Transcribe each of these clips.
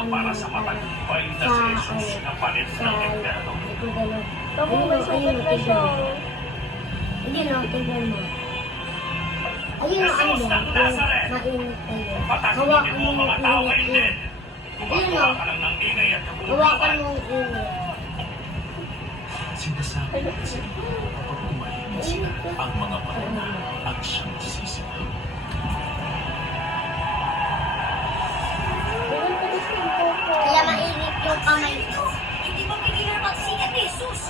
para sa matagumpay na si Jesus na palit ng impyerno. Ako, may sugat na siya. Ayun o, tignan mo. Ayun o, Jesus ng Nazareth! mainit tayo. Patahimikin mo ang mga tao ngayon din. Gumagawa ka lang ng ingay at Hawakan kabubuan. mo ang init. Sinasabi ko kasi kapag umahimik sila, ang mga mata ang siyang sisigaw. Kaya mainit yung kamay ko. Hindi mo pigilan magsingat, Jesus!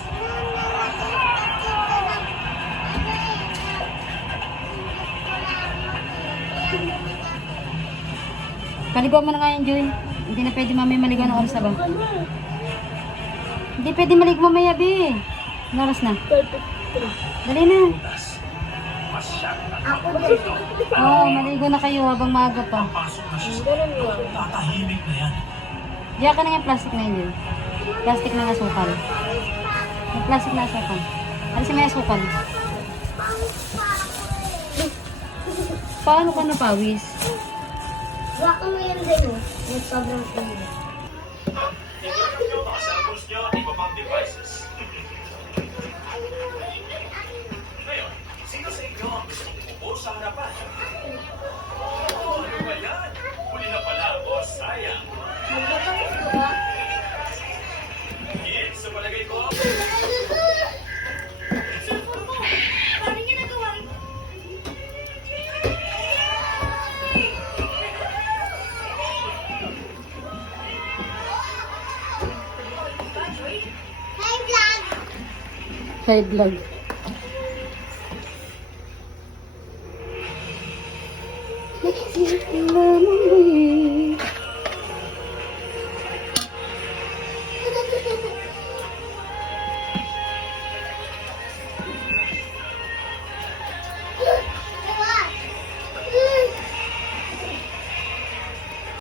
Paligaw mo na nga yan, Joy. Hindi na pwede mamaya maligaw ng oras na ba? Hindi pwede maligaw mamaya, be. Anong oras na? Dali na. Ako din. Oo, maligo na kayo habang maaga pa. Pasok na siya. Tatahimik na yan. Diyan ka na yung plastic na yun, Joy. Plastic na asukal. Yung plastic na asukal. Alisin mo yung asukal. Paano ka napawis? Hawakan mo yan din o. Yung sobrang init. Igamit nyo mga cellphones nyo at iba pang devices. Ngayon, sino sa inyo ang gusto umupo sa harapan? Oh, ano ba yan? Huli na pala, boss. Sayang. Magpapakit ko ba? Kids, sa palagay ko, Cellphone mo! Paano niya nagawa ito? Hey, vlog! Side vlog.